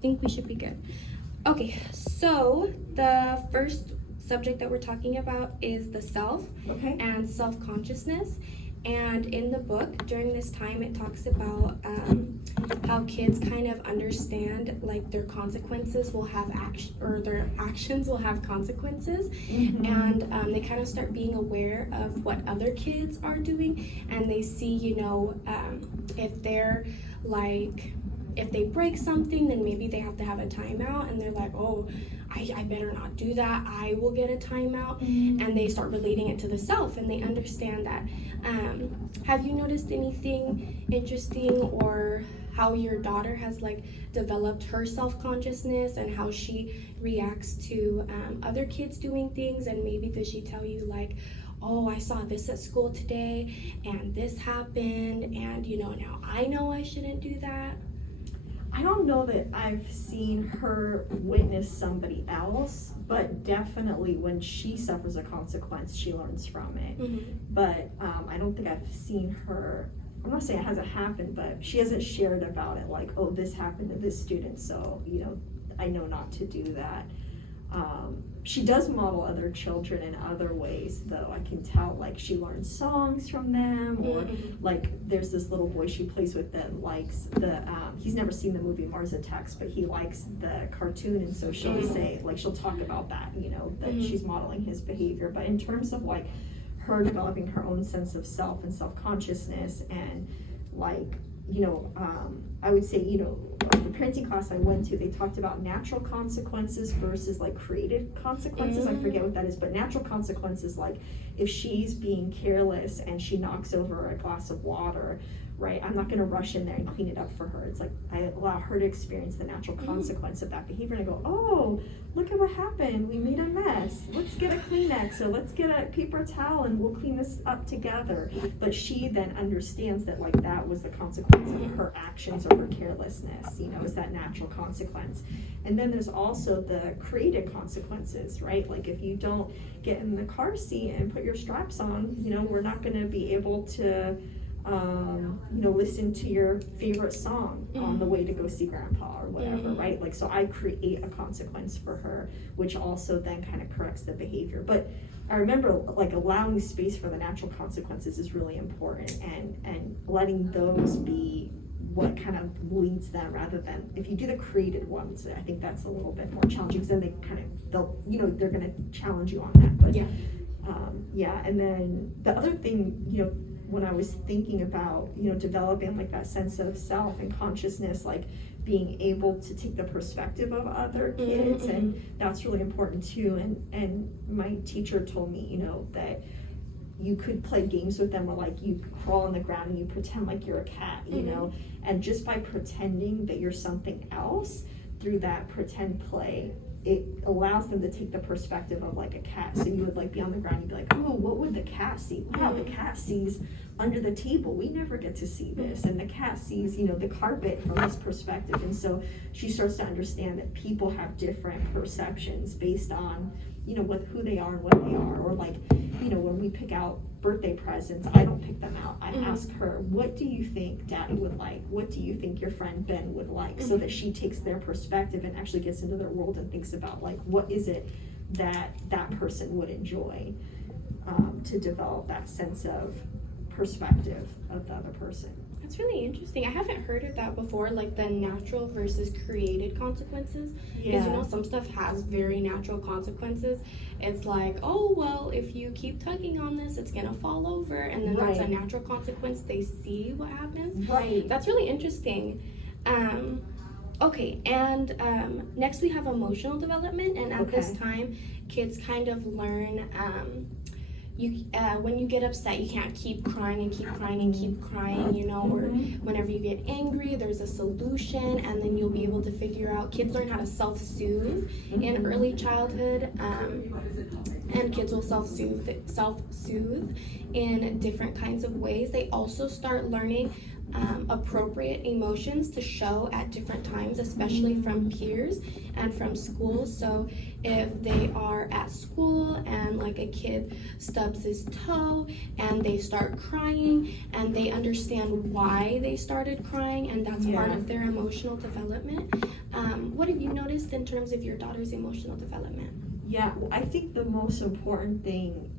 think we should be good. Okay, so the first subject that we're talking about is the self and self-consciousness. And in the book, during this time, it talks about how kids kind of understand like their consequences will have action, or their actions will have consequences, and they kind of start being aware of what other kids are doing, and they see, if they're like, if they break something, then maybe they have to have a timeout, and they're like, oh, I better not do that, I will get a timeout. And they start relating it to the self, and they understand that. Have you noticed anything interesting, or how your daughter has like developed her self-consciousness and how she reacts to other kids doing things? And maybe does she tell you like, oh, I saw this at school today and this happened, and now I know I shouldn't do that? I don't know that I've seen her witness somebody else, but definitely when she suffers a consequence, she learns from it. But I don't think I've seen her, I'm not saying it hasn't happened, but she hasn't shared about it like, oh, this happened to this student, so I know not to do that. She does model other children in other ways, though. I can tell, like, she learns songs from them, or like there's this little boy she plays with that likes he's never seen the movie Mars Attacks, but he likes the cartoon, and so she'll say, like, she'll talk about that, that she's modeling his behavior. But in terms of like her developing her own sense of self and self-consciousness, and like, I would say, the parenting class I went to, they talked about natural consequences versus like created consequences. I forget what that is, but natural consequences, like if she's being careless and she knocks over a glass of water, right, I'm not going to rush in there and clean it up for her. It's like I allow her to experience the natural consequence of that behavior, and I go, oh, look at what happened, we made a mess, let's get a Kleenex, or let's get a paper towel and we'll clean this up together. But she then understands that like that was the consequence of her actions or her carelessness, is that natural consequence. And then there's also the created consequences, right? Like if you don't get in the car seat and put your straps on, we're not going to be able to listen to your favorite song on the way to go see grandpa or whatever, right? Like, so I create a consequence for her, which also then kind of corrects the behavior. But I remember like allowing space for the natural consequences is really important, and letting those be what kind of leads them, rather than if you do the created ones. I think that's a little bit more challenging, because then they're going to challenge you on that. But and then the other thing, when I was thinking about, developing like that sense of self and consciousness, like being able to take the perspective of other kids, and that's really important too. And my teacher told me, that you could play games with them where like you crawl on the ground and you pretend like you're a cat, and just by pretending that you're something else through that pretend play, it allows them to take the perspective of like a cat. So you would like be on the ground, you'd be like, oh, what would the cat see? Wow, the cat sees under the table, we never get to see this. And the cat sees, the carpet from this perspective. And so she starts to understand that people have different perceptions based on, who they are and what they are. Or like, when we pick out birthday presents, I don't pick them out. I ask her, what do you think Daddy would like? What do you think your friend Ben would like? So that she takes their perspective and actually gets into their world and thinks about like, what is it that that person would enjoy, to develop that sense of perspective of the other person. That's really interesting. I haven't heard of that before, like the natural versus created consequences. Because some stuff has very natural consequences. It's like, oh, well, if you keep tugging on this, it's gonna fall over, and then that's a natural consequence. They see what happens. Right. That's really interesting. Okay, and next we have emotional development, and at this time, kids kind of learn when you get upset, you can't keep crying and keep crying and keep crying, or whenever you get angry, there's a solution, and then you'll be able to figure out. Kids learn how to self-soothe in early childhood, and kids will self-soothe in different kinds of ways. They also start learning appropriate emotions to show at different times, especially from peers and from school. So if they are at school and like a kid stubs his toe and they start crying and they understand why they started crying, and that's part of their emotional development. What have you noticed in terms of your daughter's emotional development? Yeah, well, I think the most important thing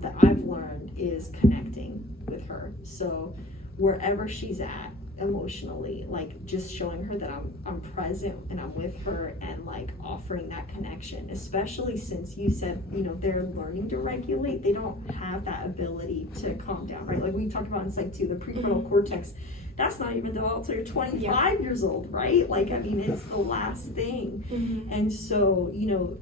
that I've learned is connecting with her. So wherever she's at emotionally, like just showing her that I'm present and I'm with her, and like offering that connection, especially since you said, you know, they're learning to regulate. They don't have that ability to calm down, right? Like we talked about in Psych 2, the prefrontal cortex, that's not even developed until you're 25 years old, right? Like, I mean, it's the last thing. And so, you know,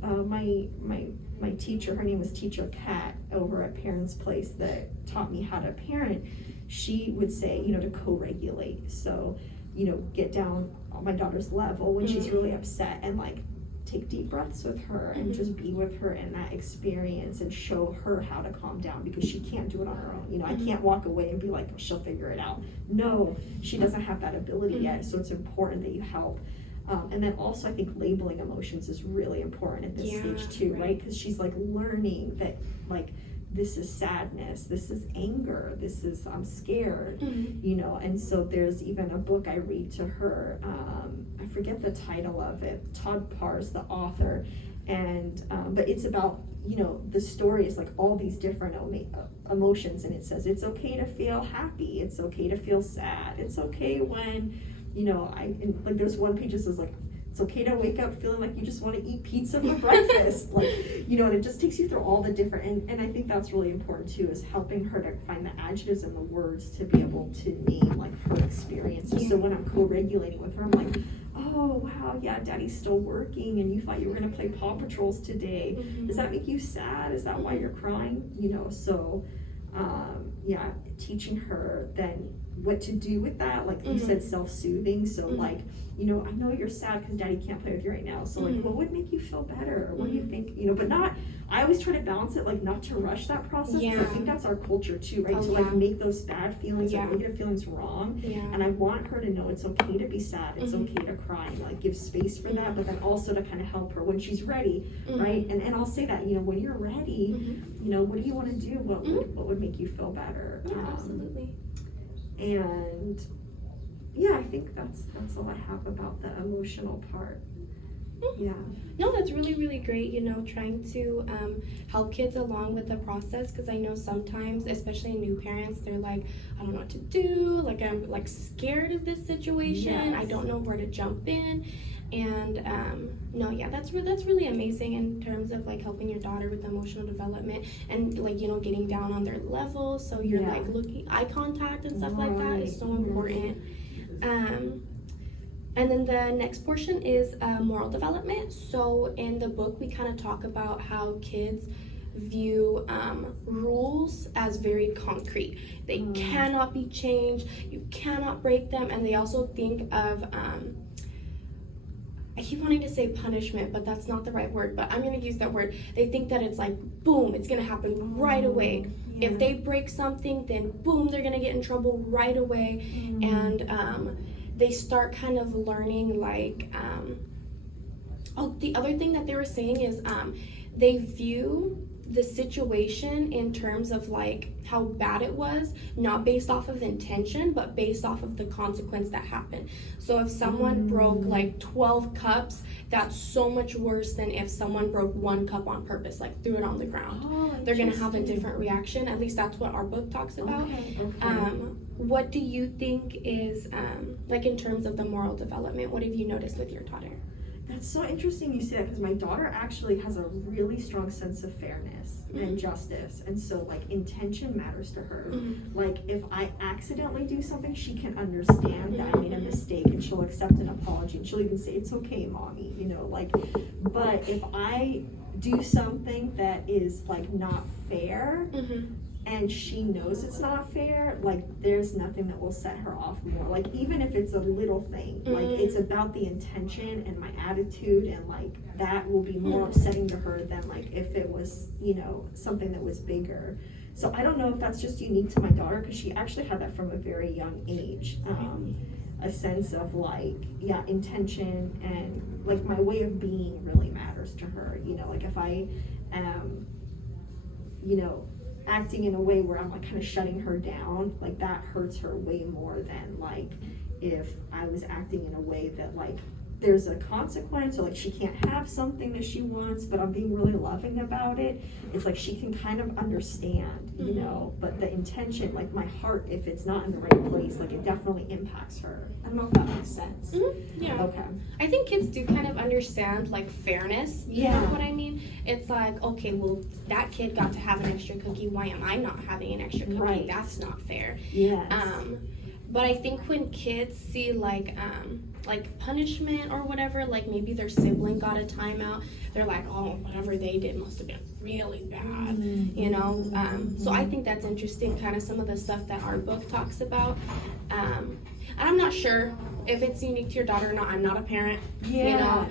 my teacher, her name was Teacher Kat over at Parents Place, that taught me how to parent. She would say, you know, to co-regulate. So, you know, get down on my daughter's level when she's really upset, and like take deep breaths with her and just be with her in that experience and show her how to calm down, because she can't do it on her own. You know, I can't walk away and be like, oh, she'll figure it out. No, she doesn't have that ability yet. So it's important that you help. And then also I think labeling emotions is really important at this stage too, right? Because she's like learning that like, this is sadness, this is anger, this is I'm scared, you know. And so there's even a book I read to her, I forget the title of it, Todd Parr's the author, and but it's about, you know, the story is like all these different emotions, and it says it's okay to feel happy, it's okay to feel sad, it's okay when, you know, like there's one page that says like, it's okay to wake up feeling like you just want to eat pizza for breakfast, like, you know, and it just takes you through all the different, and I think that's really important too, is helping her to find the adjectives and the words to be able to name like her experiences. So when I'm co-regulating with her, I'm like, oh wow, yeah, daddy's still working and you thought you were going to play Paw Patrols today. Does that make you sad? Is that why you're crying? You know, so yeah, teaching her then what to do with that, like you said, self-soothing. So like, you know, I know you're sad because daddy can't play with you right now, so like what would make you feel better, or what do you think, you know, but not, I always try to balance it, like not to rush that process, because I think that's our culture too, right? To like make those bad feelings or negative feelings wrong. And I want her to know it's okay to be sad, it's okay to cry, and like give space for that, but then also to kind of help her when she's ready, right? And I'll say that, you know, when you're ready, you know, what do you want to do, what would make you feel better? Absolutely. And yeah, I think that's all I have about the emotional part. Yeah. No, that's really, really great, you know, trying to help kids along with the process, because I know sometimes, especially new parents, they're like, I don't know what to do, like I'm like scared of this situation, I don't know where to jump in. And no, yeah, that's really amazing in terms of like helping your daughter with emotional development, and like, you know, getting down on their level, so you're like looking, eye contact and stuff like that is so important. And then the next portion is moral development. So in the book, we kind of talk about how kids view rules as very concrete. They cannot be changed, you cannot break them, and they also think of I keep wanting to say punishment, but that's not the right word, but I'm going to use that word. They think that it's like, boom, it's going to happen right away. If they break something, then boom, they're going to get in trouble right away. And they start kind of learning like, the other thing that they were saying is they view the situation in terms of like how bad it was, not based off of intention, but based off of the consequence that happened. So if someone broke like 12 cups, that's so much worse than if someone broke 1 cup on purpose, like threw it on the ground. They're gonna have a different reaction. At least that's what our book talks about. What do you think is like in terms of the moral development, what have you noticed with your daughter? That's so interesting you say that, because my daughter actually has a really strong sense of fairness and justice, and so like intention matters to her. Like if I accidentally do something, she can understand that I made a mistake, and she'll accept an apology, and she'll even say, it's okay, mommy, you know, like, but if I do something that is like not fair, and she knows it's not fair, like there's nothing that will set her off more. Like even if it's a little thing, like it's about the intention and my attitude, and like that will be more upsetting to her than like if it was, you know, something that was bigger. So I don't know if that's just unique to my daughter, because she actually had that from a very young age. A sense of like, yeah, intention, and like my way of being really matters to her. You know, like if I am, you know, acting in a way where I'm like kind of shutting her down, like that hurts her way more than like if I was acting in a way that like there's a consequence, or like she can't have something that she wants, but I'm being really loving about it. It's like she can kind of understand, you know, but the intention, like my heart, if it's not in the right place, like it definitely impacts her. I don't know if that makes sense. Yeah. Okay. I think kids do kind of understand like fairness. You know what I mean? It's like, okay, well, that kid got to have an extra cookie. Why am I not having an extra cookie? Right. That's not fair. Yes. But I think when kids see like punishment or whatever, like maybe their sibling got a timeout, they're like, oh, whatever they did must have been really bad, you know? So I think that's interesting, kind of some of the stuff that our book talks about. And I'm not sure if it's unique to your daughter or not. I'm not a parent, you know?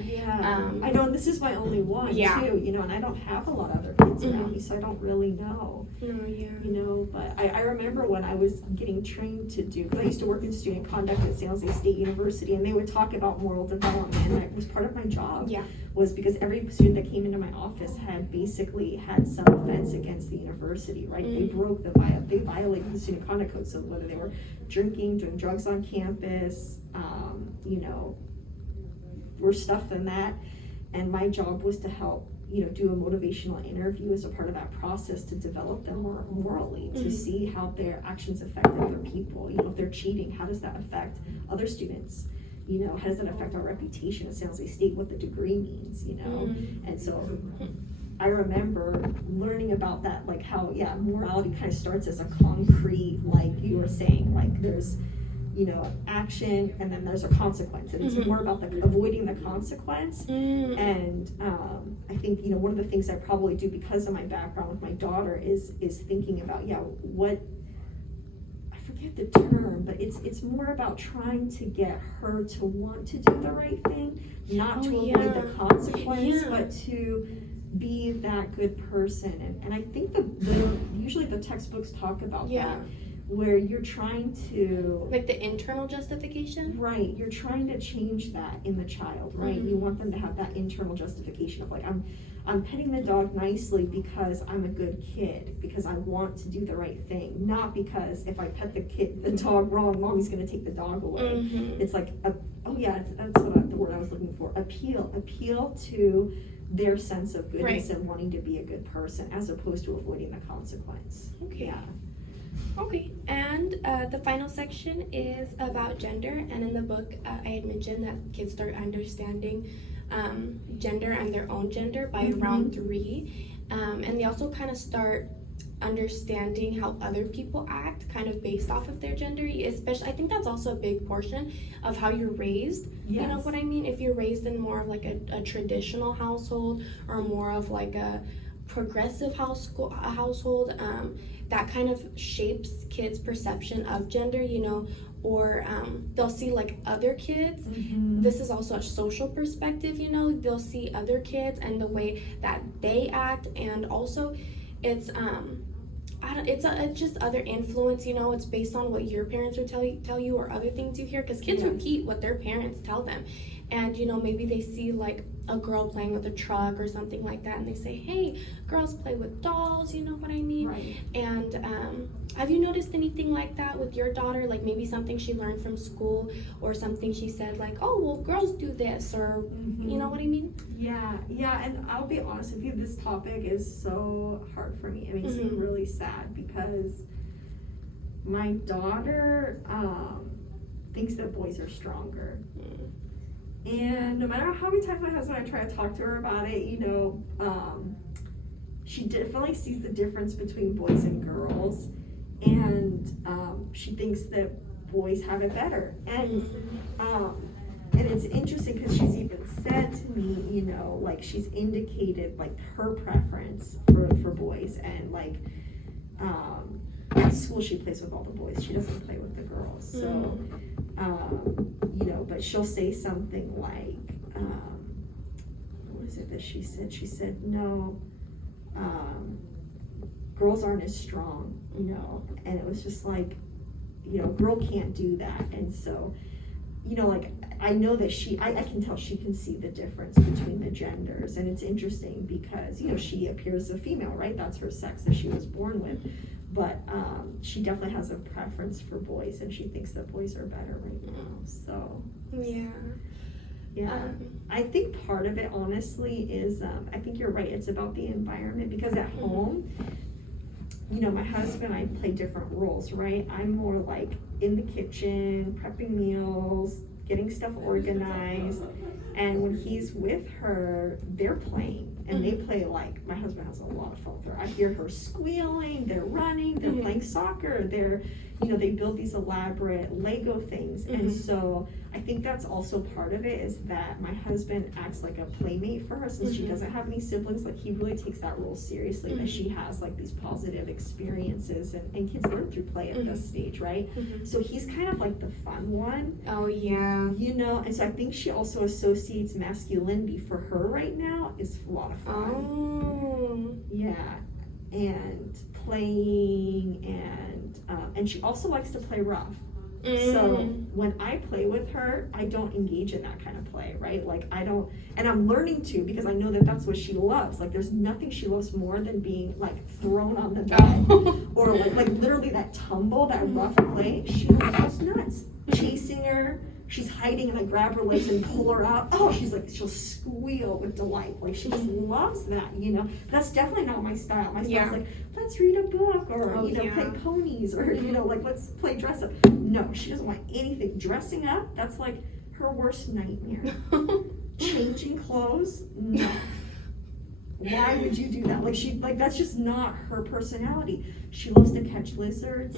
I know, and this is my only one, too, you know, and I don't have a lot of other kids around me, so I don't really know. You know, but I remember when I was getting trained to do, because I used to work in student conduct at San Jose State University, and they would talk about moral development, and that was part of my job. Was because every student that came into my office had basically had some offense against the university, right? They broke they violated the student conduct code, so whether they were drinking, doing drugs on campus, you know, worse stuff than that. And my job was to help, you know, do a motivational interview as a part of that process to develop them more morally, to see how their actions affect other people. You know, if they're cheating, how does that affect other students? You know, how does that affect our reputation at San Jose State, what the degree means, you know? And so I remember learning about that, like how, morality kind of starts as a concrete, like you were saying, like there's, you know, action, and then there's a consequence, and it's more about avoiding the consequence. And I think, you know, one of the things I probably do because of my background with my daughter is thinking about, what, I forget the term, but it's more about trying to get her to want to do the right thing, not to avoid the consequence, but to be that good person. And I think usually the textbooks talk about that, where you're trying to, like the internal justification, right? You're trying to change that in the child, right? You want them to have that internal justification of like, I'm petting the dog nicely because I'm a good kid, because I want to do the right thing, not because if I pet the dog wrong, mommy's going to take the dog away. It's like that's the word I was looking for. Appeal to their sense of goodness and wanting to be a good person, as opposed to avoiding the consequence. Okay, and the final section is about gender, and in the book I had mentioned that kids start understanding gender and their own gender by around 3, and they also kind of start understanding how other people act kind of based off of their gender, especially I think that's also a big portion of how you're raised. You know what I mean? If you're raised in more of like a traditional household, or more of like a progressive household, that kind of shapes kids' perception of gender, you know, or they'll see like other kids. This is also a social perspective, you know, they'll see other kids and the way that they act, and also it's just other influence, you know, it's based on what your parents would tell you or other things you hear, because kids repeat what their parents tell them. And, you know, maybe they see like a girl playing with a truck or something like that, and they say, hey, girls play with dolls, you know what I mean? And have you noticed anything like that with your daughter, like maybe something she learned from school, or something she said like, oh, well, girls do this, or you know what I mean? And I'll be honest with you, this topic is so hard for me. It makes me really sad, because my daughter thinks that boys are stronger. And no matter how many times my husband and I try to talk to her about it, you know, she definitely sees the difference between boys and girls, and she thinks that boys have it better. And it's interesting, because she's even said to me, you know, like she's indicated like her preference for boys, and like at school she plays with all the boys. She doesn't play with the girls. So, you know, but she'll say something like, what is it that she said? She said, no, girls aren't as strong, you know, and it was just like, you know, girl can't do that. And so, you know, like, I know that I can tell she can see the difference between the genders, and it's interesting because, you know, she appears a female, right? That's her sex that she was born with, but she definitely has a preference for boys, and she thinks that boys are better right now. So yeah, I think part of it, honestly, is I think you're right. It's about the environment, because at home, you know, my husband and I play different roles, right? I'm more like in the kitchen, prepping meals, getting stuff organized, and when he's with her, they're playing, and they play, like, my husband has a lot of fun with her. I hear her squealing, they're running, they're playing soccer, they're, you know, they build these elaborate Lego things, and so I think that's also part of it, is that my husband acts like a playmate for her, since she doesn't have any siblings. Like, he really takes that role seriously, that she has, like, these positive experiences, and kids learn through play at this stage, right? So he's kind of like the fun one. Oh yeah. You know, and so I think she also associates masculinity for her right now is a lot of fun. Oh. Yeah, and playing, and she also likes to play rough. So when I play with her, I don't engage in that kind of play, right? Like, I don't, and I'm learning to, because I know that that's what she loves. Like, there's nothing she loves more than being, like, thrown on the bed, or like literally that tumble, that rough play. She goes nuts, chasing her. She's hiding, and I grab her legs and pull her out. Oh, she's like, she'll squeal with delight. Like, she just loves that, you know. That's definitely not my style. My style's like, let's read a book, or, you know, play ponies, or, you know, like, let's play dress up. No, she doesn't want anything. Dressing up, that's like her worst nightmare. Changing clothes, no. Why would you do that? Like, that's just not her personality. She loves to catch lizards.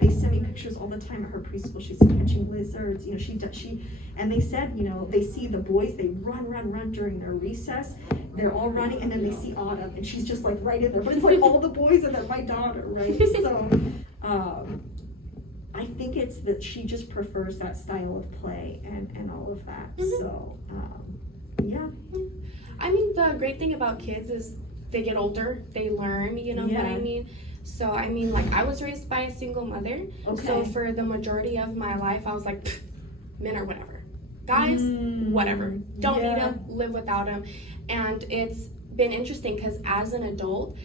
They send me pictures all the time at her preschool. She's catching lizards. You know, and they said, you know, they see the boys, they run during their recess. They're all running, and then they see Autumn, and she's just like right in there. But it's like all the boys, and they're my daughter, right? So, I think it's that she just prefers that style of play and all of that. So, yeah. I mean, the great thing about kids is they get older, they learn, you know what I mean? So, I mean, like, I was raised by a single mother. So for the majority of my life, I was like, men are whatever. Guys, whatever. Don't need them, live without them. And it's been interesting, because as an adult,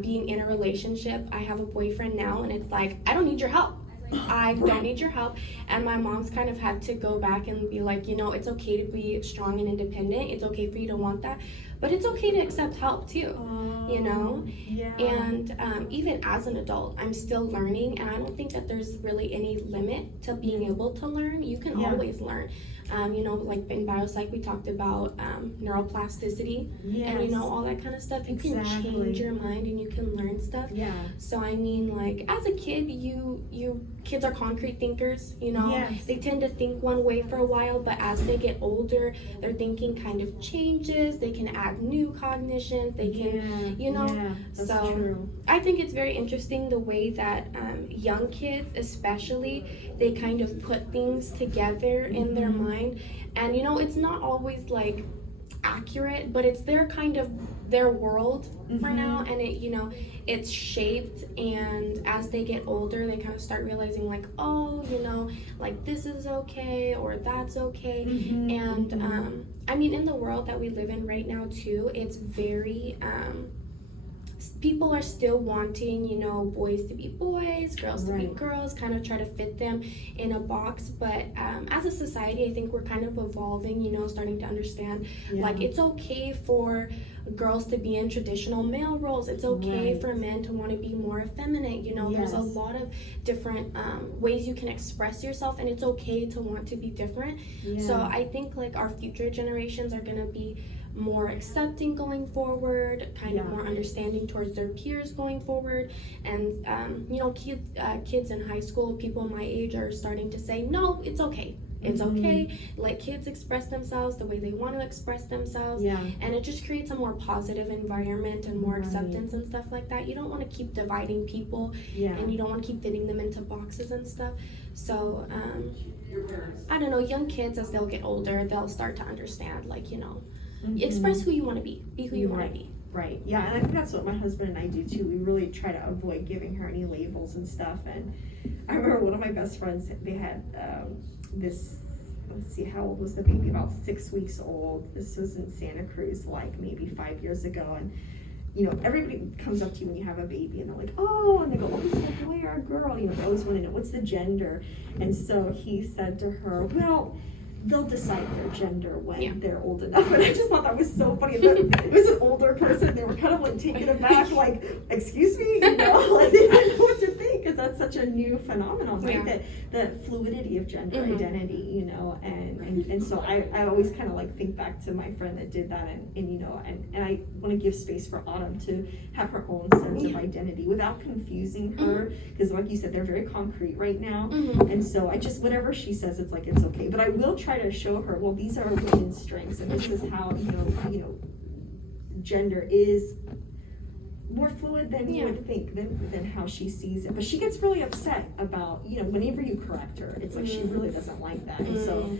being in a relationship, I have a boyfriend now, and it's like, I don't need your help. I don't need your help. And my mom's kind of had to go back and be like, you know, it's okay to be strong and independent. It's okay for you to want that. But it's okay to accept help too, you know? And even as an adult, I'm still learning, and I don't think that there's really any limit to being able to learn. You can always learn. You know, like in biopsych, we talked about neuroplasticity and, you know, all that kind of stuff. You can change your mind, and you can learn stuff. So, I mean, like, as a kid, kids are concrete thinkers, you know. They tend to think one way for a while, but as they get older, their thinking kind of changes. They can add new cognitions. They can, you know. So true. I think it's very interesting the way that young kids, especially, they kind of put things together in their mind. And, you know, it's not always, like, accurate, but it's their kind of their world for now, and it, you know, it's shaped, and as they get older, they kind of start realizing, like, oh, you know, like, this is okay, or that's okay. And I mean, in the world that we live in right now too, it's very people are still wanting, you know, boys to be boys, girls to be girls, kind of try to fit them in a box. But as a society, I think we're kind of evolving, you know, starting to understand, like, it's okay for girls to be in traditional male roles. It's okay for men to want to be more effeminate. You know, there's a lot of different ways you can express yourself, and it's okay to want to be different. So I think, like, our future generations are going to be more accepting going forward, kind of more understanding towards their peers going forward. And you know, kids in high school, people my age, are starting to say, no, it's okay, It's okay. Let kids express themselves the way they want to express themselves. Yeah. And it just creates a more positive environment and more acceptance and stuff like that. You don't want to keep dividing people, and you don't want to keep fitting them into boxes and stuff. So, I don't know, young kids, as they'll get older, they'll start to understand, like, you know, express who you want to be who you want to be. Right, yeah, and I think that's what my husband and I do too. We really try to avoid giving her any labels and stuff. And I remember one of my best friends, they had this, let's see, how old was the baby? About 6 weeks old. This was in Santa Cruz, like maybe 5 years ago. And you know, everybody comes up to you when you have a baby and they're like, oh, and they go, oh, is it a boy or a girl? You know, they always want to know, what's the gender? And so he said to her, well, they'll decide their gender when they're old enough. And I just thought that was so funny. It was an older person. They were kind of like taken aback, like, excuse me, you know, like they didn't know what to think, because that's such a new phenomenon, right? That the fluidity of gender identity, you know, and so I always kind of like think back to my friend that did that, and you know, and I want to give space for Autumn to have her own sense of identity without confusing her, because like you said, they're very concrete right now, and so I just, whatever she says, it's like, it's okay. But I will try to show her, well, these are women's strengths, and this is how, you know, gender is more fluid than you would think, than how she sees it. But she gets really upset about, you know, whenever you correct her, it's like she really doesn't like that. And so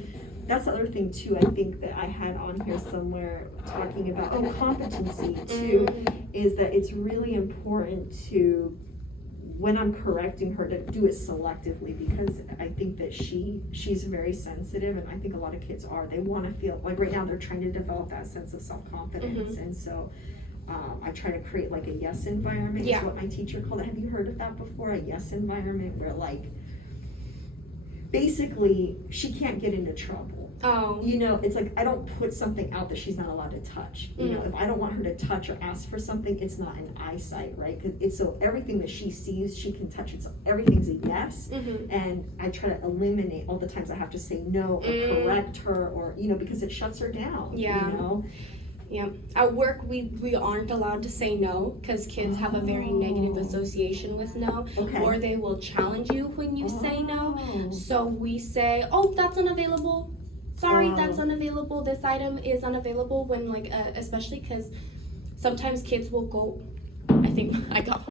that's the other thing too, I think that I had on here somewhere talking about, competency too, is that it's really important to, when I'm correcting her, to do it selectively, because I think that she's very sensitive, and I think a lot of kids are. They want to feel like, right now they're trying to develop that sense of self-confidence, and so I try to create like a yes environment. Is what my teacher called it. Have you heard of that before? A yes environment, where like basically she can't get into trouble. You know, it's like I don't put something out that she's not allowed to touch. You know, if I don't want her to touch or ask for something, it's not an eyesight, right? Because it's so everything that she sees, she can touch. It's everything's a yes, and I try to eliminate all the times I have to say no or correct her, or you know, because it shuts her down. You know. Yeah, at work we aren't allowed to say no, because kids have a very negative association with no, or they will challenge you when you say no. So we say, oh, that's unavailable. Sorry, that's unavailable. This item is unavailable, when like, especially because sometimes kids will go, I think I got